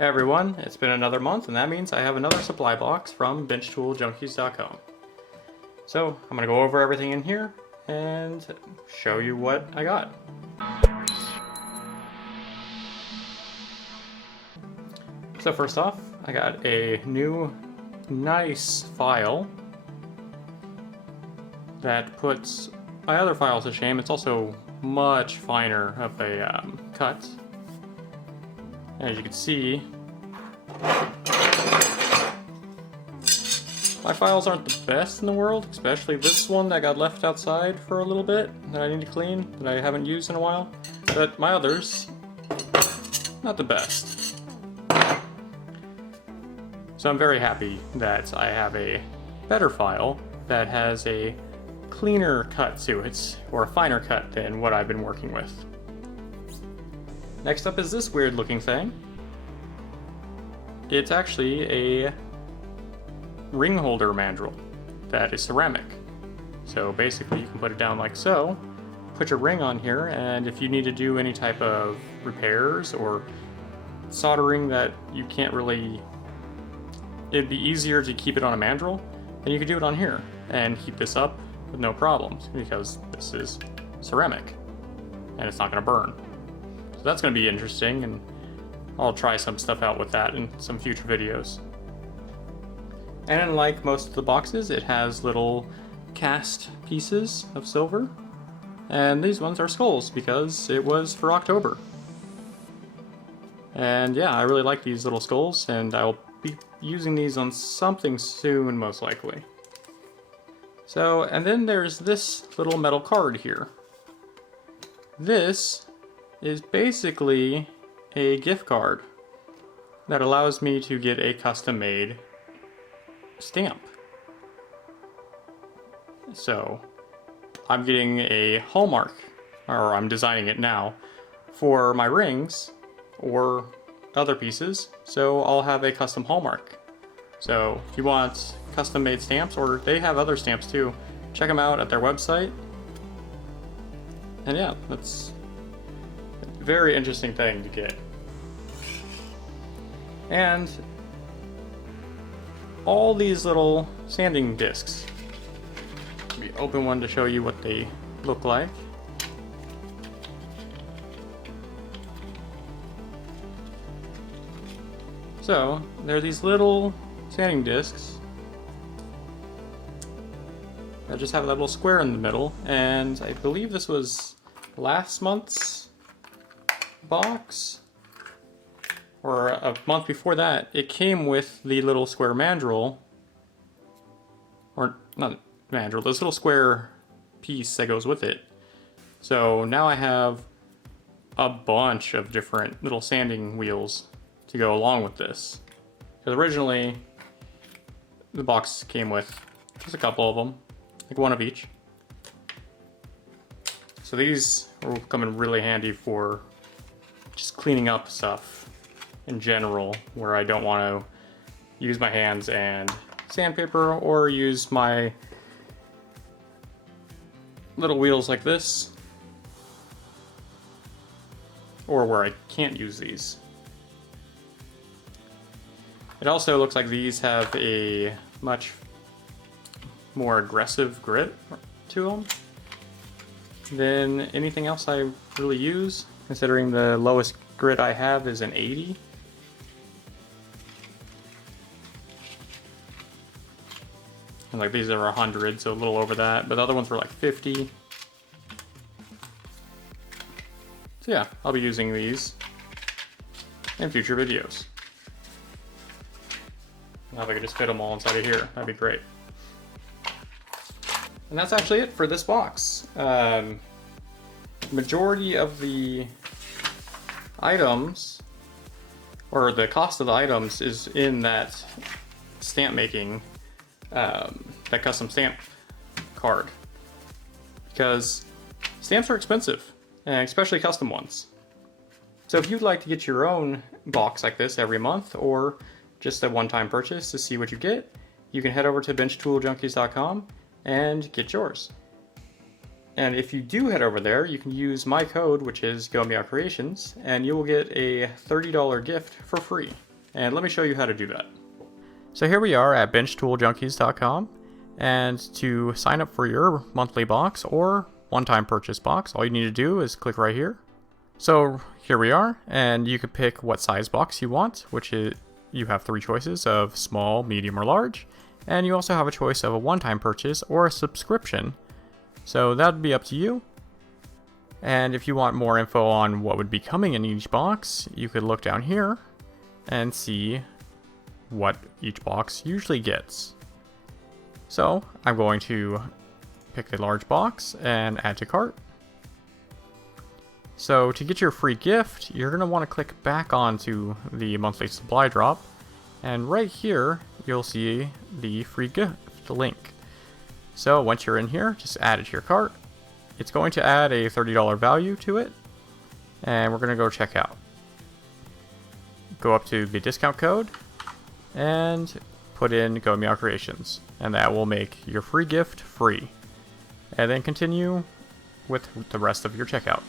Hey everyone, it's been another month and that means I have another supply box from BenchToolJunkies.com. So I'm going to go over everything in here and show you what I got. So first off, I got a new nice file that puts my other files to shame. It's also much finer of a cut. As you can see, my files aren't the best in the world, especially this one that got left outside for a little bit that I need to clean, that I haven't used in a while. But my others, not the best. So I'm very happy that I have a better file that has a cleaner cut to it, or a finer cut than what I've been working with. Next up is this weird looking thing. It's actually a ring holder mandrel that is ceramic. So basically you can put it down like so, put your ring on here, and if you need to do any type of repairs or soldering that you can't really, it'd be easier to keep it on a mandrel, then you could do it on here and keep this up with no problems because this is ceramic and it's not going to burn. So that's going to be interesting, and I'll try some stuff out with that in some future videos. And unlike most of the boxes, it has little cast pieces of silver, and these ones are skulls because it was for October. And yeah, I really like these little skulls, and I'll be using these on something soon, most likely. So, and then there's this little metal card here. This is basically a gift card that allows me to get a custom-made stamp. So, I'm getting a hallmark, or I'm designing it now, for my rings or other pieces, so I'll have a custom hallmark. So, if you want custom-made stamps, or they have other stamps too, check them out at their website. And yeah, that's a very interesting thing to get. And all these little sanding discs. Let me open one to show you what they look like. So, they're these little sanding discs that just have that little square in the middle, and I believe this was last month's box, or a month before that. It came with the little square mandrel, or not mandrel, this little square piece that goes with it. So now I have a bunch of different little sanding wheels to go along with this. Because originally the box came with just a couple of them, like one of each. So these will come in really handy for just cleaning up stuff in general, where I don't want to use my hands and sandpaper, or use my little wheels like this, or where I can't use these. It also looks like these have a much more aggressive grit to them than anything else I really use, considering the lowest grit I have is an 80. And like these are 100, so a little over that, but the other ones were like 50. So yeah, I'll be using these in future videos. Now if I could just fit them all inside of here, that'd be great. And that's actually it for this box. Majority of the items, or the cost of the items, is in that stamp making, that custom stamp card. Because stamps are expensive, and especially custom ones. So if you'd like to get your own box like this every month, or just a one-time purchase to see what you get, you can head over to BenchToolJunkies.com and get yours. And if you do head over there, you can use my code, which is GomeowCreations, and you will get a $30 gift for free. And let me show you how to do that. So here we are at benchtooljunkies.com, and to sign up for your monthly box or one-time purchase box, all you need to do is click right here. So here we are, and you can pick what size box you want, which is, you have 3 choices of small, medium, or large, and you also have a choice of a one-time purchase or a subscription. So that would be up to you. And if you want more info on what would be coming in each box, you could look down here and see what each box usually gets. So I'm going to pick the large box and add to cart. So to get your free gift, you're going to want to click back onto the monthly supply drop, and right here you'll see the free gift link. So once you're in here, just add it to your cart. It's going to add a $30 value to it, and we're going to go check out. Go up to the discount code and put in GoMeowCreations, and that will make your free gift free. And then continue with the rest of your checkout.